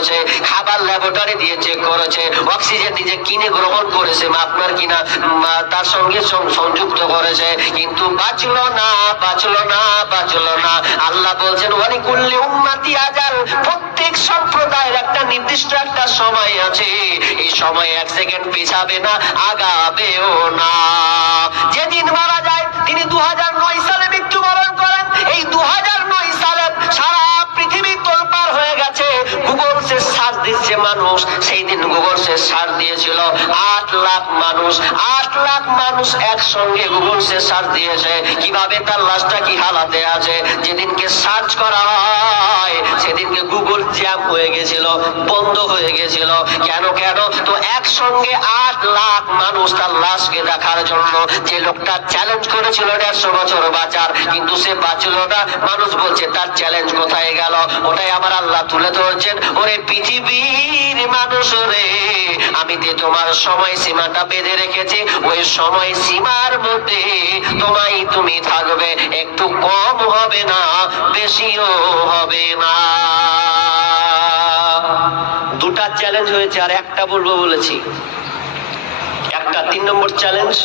করেছে, খাবার ল্যাবরেটরি দিয়ে চেক করেছে অক্সিজেন নিজে কিনে গ্রহণ করেছে আপনার কিনা তার সঙ্গে সংযুক্ত করেছে। কিন্তু বাঁচলো না বাঁচলো না বাঁচলো না। আল্লাহ বলছেন, ওয়ালিকুল্লি উম্মাতি আজাল প্রত্যেক সম্প্রদায়ের একটা নির্দিষ্ট একটা সময় আছে। এই সময় এক সেকেন্ড পিছাবে না আগাবেও সার্চ দিয়েছিল। আট লাখ মানুষ, আট লাখ মানুষ একসঙ্গে গুগল সে সার্চ দিয়েছে। কীভাবে তার লাশটা কি হালাতে আছে? যেদিনকে সার্চ করা হয়, সেদিনকে গুগল জ্যাম হয়ে গেছিল, বন্ধ হয়ে গেছিল। কেন কেন? তো একসঙ্গে আট লাখ মানুষ তার লাশকে দেখার জন্য যে লোকটা চ্যালেঞ্জ করেছিল দেড়শো বছর বাঁচার, কিন্তু সে বাঁচল না। মানুষ বলছে, তার চ্যালেঞ্জ কোথায় গেল? ওটাই আমার আল্লাহ তুলে ধরছেন। ওরে পৃথিবীর মানুষ রে। আমি যে তোমার সময় সীমাটা বেঁধে রেখেছি, ওই সময় সীমার মধ্যে তোমায় তুমি থাকবে। একটু কম হবে না, বেশিও হবে না। দুটা চ্যালেঞ্জ হয়েছে আর একটা বলব বলেছি। একটা তিন নম্বর চ্যালেঞ্জ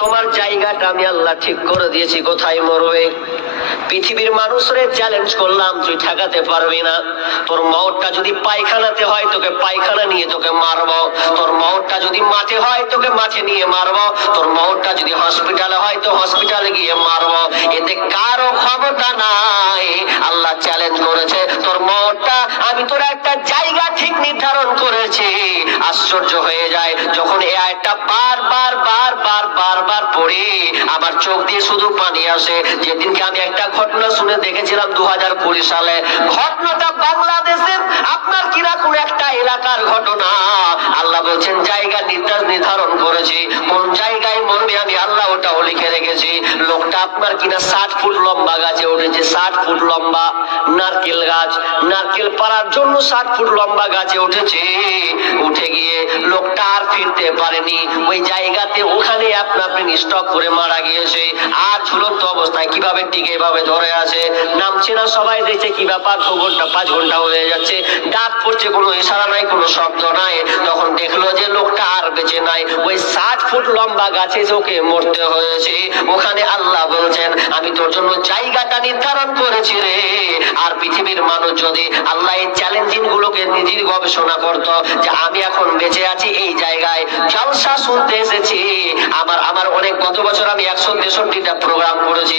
তোমার জায়গাটা আমি আল্লাহ ঠিক করে দিয়েছি, কোথায় মরবে? পৃথিবীর মানুষরে চ্যালেঞ্জ করলাম, তুই ঠেকাতে পারবি না। তোর মৌটটা যদি পায়খানাতে হয়, তোকে পায়খানা নিয়ে তোকে মারবো। তোর মৌটটা যদি মাঠে হয়, তোকে মাঠে নিয়ে মারবো। তোর মৌটটা যদি হসপিটালে হয়, তো হসপিটালে গিয়ে মারবো। এতে কারও ক্ষমতা নাই। আল্লাহ চ্যালেঞ্জ করেছে, তোর মৌটটা আমি তোর একটা জায়গা ঠিক নির্ধারণ করেছি। আশ্চর্য হয়ে যায়, যখন এই আয়টা বার বার বার বার বার বার পড়ে, আমার চোখ দিয়ে শুধু পানি আসে। যেদিনকে আমি একটা ঘটনা শুনে দেখেছিলাম দু হাজার কুড়ি সালে। ঘটনাটা বাংলাদেশের আপনার কিনা কোন একটা এলাকার ঘটনা। আল্লাহ বলছেন, জায়গা নির্দেশ নির্ধারণ করেছি। কোন জায়গায় মরবে আমি আল্লাহ ওটাও লিখে রেখেছি। লোকটা আপনার কিনা ষাট ফুট লম্বা গাছে উঠেছে, ষাট ফুট লম্বা। নারকেল গাছ, নারকেল পাড়ার জন্য ষাট ফুট লম্বা গাছে উঠেছে। উঠে গিয়ে লোকটা আর ফিরতে পারেনি। ওই জায়গাতে ওখানে আপনা স্টক করে মারা গিয়েছে। আর ঝুলন্ত অবস্থায় কীভাবে টিকে এভাবে ধরে আছে। নামছে না সবাই, দেখছে কি ব্যাপার, দু ঘণ্টা, পাঁচ ঘণ্টা হয়ে যাচ্ছে। ডাক পড়ছে, কোনো ইশারা নাই, কোনো শব্দ নাই। তখন দেখল যে লোকটা আর বেঁচে নাই। ওই ষাট ফুট লম্বা গাছে ওকে মরতে হয়েছে। ওখানে আল্লাহ বলছেন, আমি তোর জন্য জায়গাটা নির্ধারণ করেছি রে। আর পৃথিবীর মানুষ যদি আল্লাহ এই চ্যালেঞ্জিং গুলোকে নিজের গবেষণা করত, যে আমি এখন বেঁচে আছি এই জায়গায়, জলসা শুনতে এসেছি। আমার আমার অনেক, গত বছর আমি একশো তেষট্টিটা প্রোগ্রাম করেছি।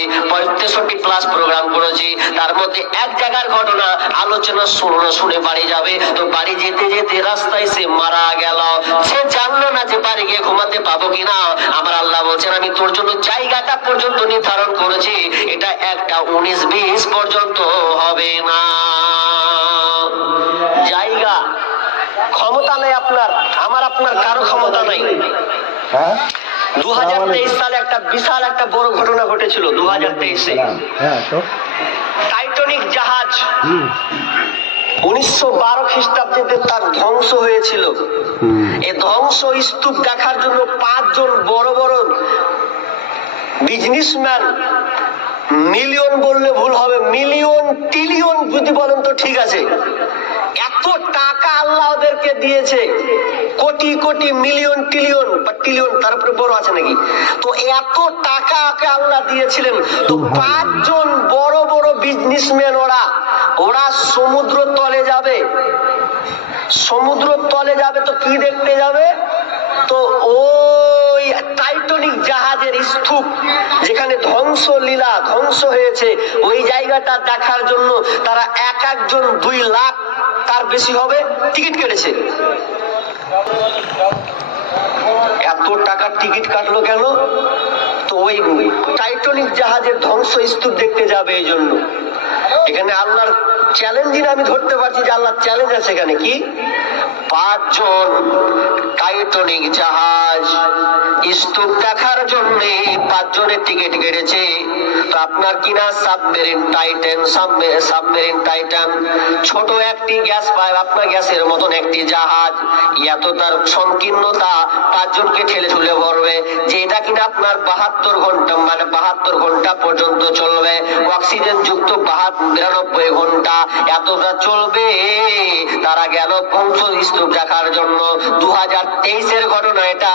তেষট্টি প্লাস প্রোগ্রাম করেছি, তার মধ্যে এক জায়গার ঘটনা আলোচনা শুনলো শুনে বাড়ি যাবে। তো বাড়ি যেতে যেতে রাস্তায় সে মারা গেল। সে জানলো না যে বাড়ি গিয়ে ঘুমাতে পাবো কিনা। আমার আল্লাহ বলছেন, আমি তোর জন্য জায়গাটা পর্যন্ত নির্ধারণ করেছি। এটা একটা উনিশ বিশ পর্যন্ত হবে না। জায়গা, ক্ষমতা নেই আপনার। আমার, আপনার কারও ক্ষমতা নাই। হ্যাঁ? দু সালে একটা বিশাল একটা বড় ঘটনা ঘটেছিল দু হাজার তেইশে। হ্যাঁ তো? টাইটানিক জাহাজ উনিশশো বারো খ্রিস্টাব্দে তার ধ্বংস হয়েছিল। এই ধ্বংস স্তূপ দেখার জন্য পাঁচজন বড় বড় বিজনেসম্যান মিলিয়ন বললে ভুল হবে মিলিয়ন ট্রিলিয়ন যদি বলেন তো ঠিক আছে। এত টাকা আল্লাহ ওদেরকে দিয়েছে। কোটি কোটি মিলিয়ন ট্রিলিয়ন বা ট্রিলিয়ন তার উপরে বড় আছে নাকি? তো এত টাকা আল্লাহ দিয়েছিলেন। তো পাঁচজন বড় বড় বিজনেসম্যান ওরা ওরা সমুদ্র তলে যাবে। সমুদ্র তলে যাবে তো কি দেখতে যাবে? তো ওই টাইটানিক জাহাজের স্তূপ যেখানে ধ্বংস লীলা ধ্বংস হয়েছে ওই জায়গাটা দেখার জন্য তারা এক একজন দুই লাখ তার বেশি হবে, টিকিট কেটেছে। এত টাকার টিকিট কাটলো কেন? তো ওই টাইটনিক জাহাজের ধ্বংস স্তূপ দেখতে যাবে এই জন্য। এখানে আল্লাহর চ্যালেঞ্জিং আমি ধরতে পারছি যে আল্লাহর চ্যালেঞ্জ আছে এখানে, কি? পাঁচজন টাইটনিক জাহাজ। স্তূপ দেখার জন্য পাঁচজনের টিকিট কেটেছে। তো আপনার কিনা সাবমেরিন সাবমেরিন টাইটান ছোট একটি গ্যাস পাইপ আপনার গ্যাসের মতন একটি জাহাজ। এত তার সংকীর্ণতা পাঁচজনকে ঠেলে ঠুলে পড়বে, যে এটা কিনা আপনার বাহাত্তর ঘণ্টা মানে বাহাত্তর ঘণ্টা পর্যন্ত চলবে। অক্সিজেন যুক্ত বাহাত্তর, বিরানব্বই ঘণ্টা। এতটা চলবে, তারা গেল পঞ্চ স্তূপ দেখার জন্য দু হাজার তেইশের ঘটনা এটা।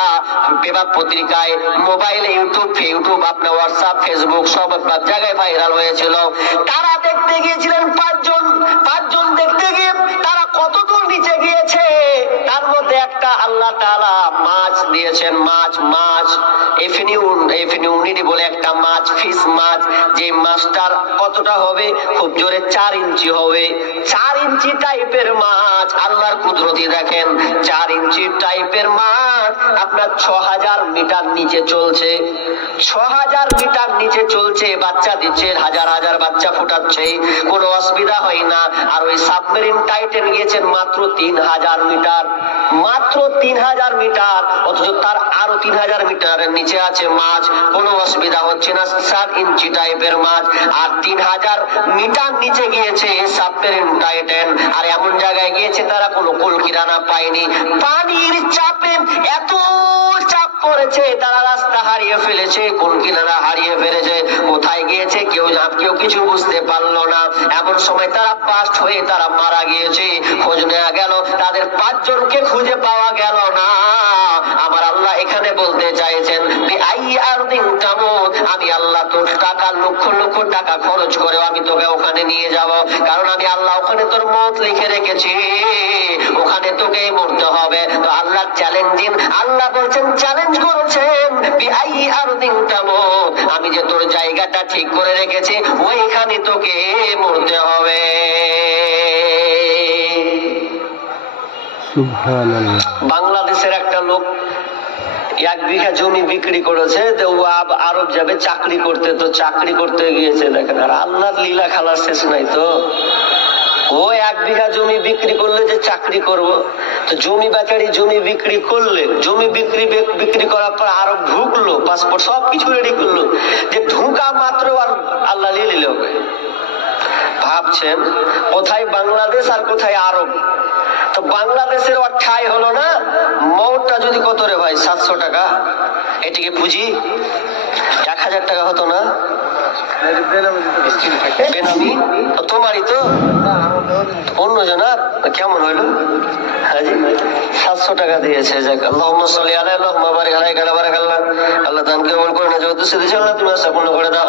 পেপার পত্রিকায়, মোবাইলে, ইউটিউব ইউটিউব, আপনার হোয়াটসঅ্যাপ, ফেসবুক, সব জায়গায় ভাইরাল হয়েছিল। তারা দেখতে গিয়েছিলেন পাঁচজন পাঁচজন দেখতে গিয়ে নিচে গিয়েছে। তার মধ্যে একটা আল্লাহ তাআলা মাছ দিয়েছেন, মাছ মাছ। এফিনিউন এফিনিউনিডি বলে একটা মাছ ফিশ মাছ। যে মাছটার কতটা হবে? খুব জোরে চার ইঞ্চি হবে। চার ইঞ্চি টাইপের মাছ। আল্লাহর কুদরতি দেখেন, চার ইঞ্চি টাইপের মাছ। আপনার ছ হাজার মিটার নিচে চলছে। ছ হাজার মিটার নিচে চলছে, বাচ্চা দিচ্ছে, হাজার হাজার বাচ্চা ফুটাচ্ছে। কোনো অসুবিধা হয় না। আর ওই সাবমেরিন টাইটেন গিয়েছেন মাত্র তিন হাজার মিটার, মাত্র তিন হাজার মিটার, অথচ তার আরও তিন হাজার মিটারের নিচে আছে মাছ। কোনো অসুবিধা হচ্ছে না সাত ইঞ্চি টাইপের মাছ। আর তিন হাজার মিটার নিচে গিয়েছে সাবমেরিন টাইটেন, আর এমন জায়গায় গিয়েছে তারা কোনো কুল কিরানা পায়নি। পানির চাপে পড়েছে তারা রাস্তা হারিয়ে ফেলেছে, কোন কিনারা হারিয়ে ফেলেছে, কোথায় গিয়েছে, কেউ কেউ কিছু বুঝতে পারল না। এমন সময় তারা পাস্ট হয়ে তারা মারা গিয়েছে। খোঁজ নেওয়া গেল, তাদের পাঁচজনকে খুঁজে পাওয়া গেল না। আমার আল্লাহ এখানে বলতে চাইছেন আমি আল্লাহ তোর টাকা, লক্ষ লক্ষ টাকা খরচ করে আমি তোকে ওখানে নিয়ে যাব। কারণ আমি আল্লাহ ওখানে তোর মত লিখে রেখেছি। ওখানে তোকে মরতে হবে। তো আল্লাহ চ্যালেঞ্জিং আল্লাহ বলছেন চ্যালেঞ্জ করেছেন দিন আমি যে তোর জায়গাটা ঠিক করে রেখেছি ওইখানে তোকে মরতে হবে। বাংলাদেশের একটা লোক এক বিঘা জমি বিক্রি করেছে তো ও আরব যাবে চাকরি করতে তো চাকরি করতে গিয়েছে দেখেন। আর আল্লাহর লীলা খেলার শেষ নাই তো। ও এক বিঘা জমি বিক্রি করলে যে চাকরি করব? তো জমি বেচারি জমি বিক্রি করলে জমি বিক্রি বিক্রি করার পর আরব ঢুকলো পাসপোর্ট সব কিছু রেডি করল। যে ঢুকা মাত্র আর আল্লাহ লিয়ে নিলে। ওকে ভাবছেন কোথায় বাংলাদেশ আর কোথায় আরব? তো বাংলাদেশের ওর ঠাই হলো না মৌটা যদি কত রে ভাই সাতশো টাকা? এটিকে পুঁজি? এক হাজার টাকা হতো না? বেনামি? তো তোমারই তো? অন্য জনার কেমন হইল সাতশো টাকা দিয়েছে আল্লাহ করে না আল্লাহ তুমি আশা পূর্ণ করে দাও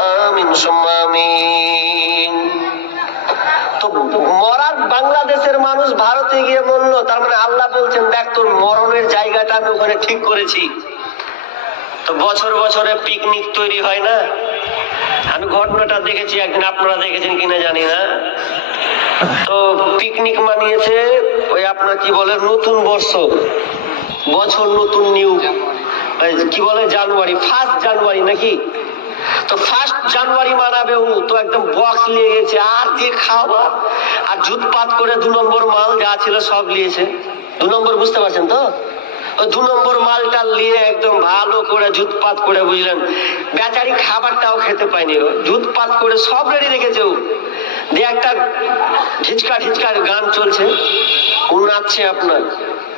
বাংলাদেশের মানুষ ভারতে গিয়ে মরলো, তার মানে আল্লাহ বলছেন, দেখ, তোর মরণের জায়গাটা আমি ওখানে ঠিক করেছি। তো বছর বছরে পিকনিক তৈরি হয় না? আমি ঘটনাটা দেখেছি, একদিন আপনারা দেখেছেন কিনা জানি না। তো পিকনিক মানিয়েছে ওই আপনার কি বলে, নতুন বর্ষ, বছর নতুন নিউ কি বলে, জানুয়ারি ফার্স্ট জানুয়ারি নাকি? তো ফার্স্ট জানুয়ারি মানাবে ও, তো একদম বক্স নিয়ে গেছে, আর দিয়ে খাওয়া? আর জুতপাত করে দু নম্বর মাল যা ছিল সব নিয়েছে। দু নম্বর বুঝতে পারছেন তো? দু নম্বর মালটা নিয়ে একদম ভালো করে জুতপাত করে বুঝলেন। বেচারি খাবারটাও খেতে পায়নি জুতপাত করে সব রেডি রেখেছে ও। দিয়ে একটা ঢিচকা ঢিচকার গান চলছে। ও নাচছে আপনার।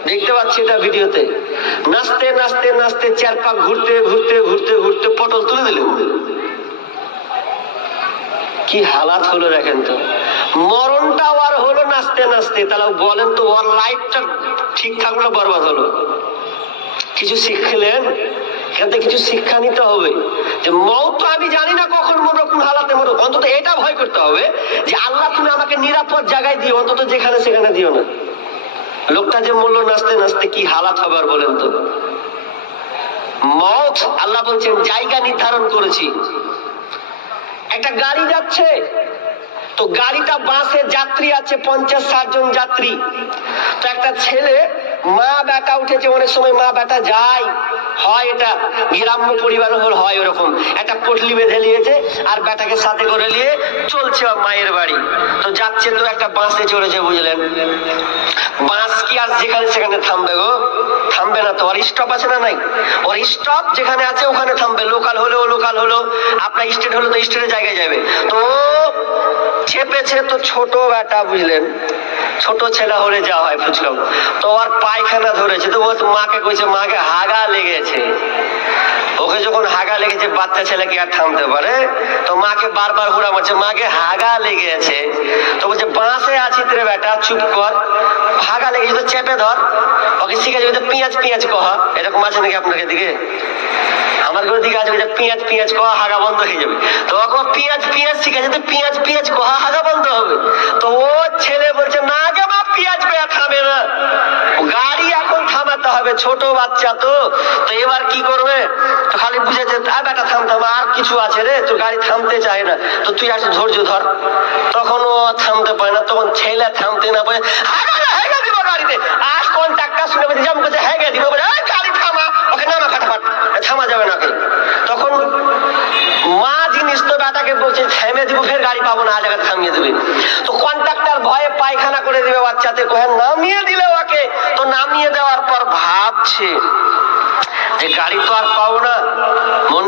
দেখতে পাচ্ছি এটা ভিডিওতে। নাচতে নাচতে নাচতে চার পাক ঘুরতে ঘুরতে ঘুরতে ঘুরতে পটল তুলে দিল কি হালাত হলো দেখেন তো। মরণটা আর হলো নাচতে নাচতে। তাহলে বলেন তো ওর লাইফটা ঠিক থাকল বরবাদ হলো? কিছু শিখলেন এখান কিছু শিক্ষা নিতে হবে। যে মত তো আমি জানি না কখন মরবো কোন হালাতে মরবো অন্তত এটা ভয় করতে হবে যে আল্লাহ তুমি আমাকে নিরাপদ জায়গায় দিও, অন্তত যেখানে সেখানে দিও না। লোকটা যে মূল্য নাচতে নাচতে কি হালাত হবে আর বলেন তো? মত, আল্লাহ বলছেন, জায়গা নির্ধারণ করেছি। একটা গাড়ি যাচ্ছে, তো গাড়িটা বাসে যাত্রী আছে, পঞ্চাশ ষাট জন যাত্রী। তো একটা ছেলে মা বেটা উঠেছে অনেক সময়, মা বেটা যায়। হয় এটা গ্রাম্য পরিবার হল হয় ওরকম। একটা পটলি বেঁধে নিয়েছে আর বেটাকে সাথে করে নিয়ে চলছে মায়ের বাড়ি। তো যাচ্ছে তো একটা বাঁশে চড়েছে, বুঝলেন? বাঁশ কি আর যেখানে সেখানে থামবে গো? থামবে না তো। ওর স্টপ আছে না নাই? ওর স্টপ যেখানে আছে ওখানে থামবে। লোকাল হলেও লোকাল হলো। আপনার স্টেট হলো তো স্টেটের জায়গায় যাবে। তো চেপেছে তো ছোট বেটা বুঝলেন? ছোট ছেলে হলে যা হয় ফুচকাও তো ওর পায়খানা ধরেছে, তো ও মাকে কইছে, মাকে হাগা লেগেছে। ওকে যখন হাগা লেগেছে, বাচ্চা ছেলেকে আর থামতে পারে। তো মাকে বারবার হুড়া মারছে, মাকে হাগা লেগেছে। তো বলছে, বাঁশে আছি রে বেটা, চুপ কর। হাগা লেগেছে তো চেপে ধর। ওকে শিখেছে বলছে, পেঁয়াজ পেঁয়াজ কহা এরকম আছে নাকি আপনাকে দিকে? আমার ঘরের দিকে আছে বলছে, পেঁয়াজ পেঁয়াজ কহা হাগা বন্ধ হয়ে যাবে। তো ওকে পেঁয়াজ পেঁয়াজ শিখেছে তো পেঁয়াজ পেঁয়াজ কহা হাগা বন্ধ হবে তো ও ছেলে বলছে না গে মা পেঁয়াজ পেঁয়াজ খাবে না গাড়ি এখন থামাতে হবে ছোট বাচ্চা তো তো এবার কি করবে? তো খালি বুঝেছে আর বেটা, থাম থাম, আর কিছু আছে রে তো গাড়ি থামতে চায় না, তো তুই আসে ধৈর্য ধর। তখন ও থামতে পারে না, তখন ছেলে থামতে না পারে। থামিয়ে দিবি। তো কন্ট্রাক্টর ভয়ে পায়খানা করে দিবে বাচ্চাতে, কহে, নামিয়ে দিলে ওকে তো নামিয়ে দেওয়ার পর ভাবছে যে গাড়ি তো আর পাও না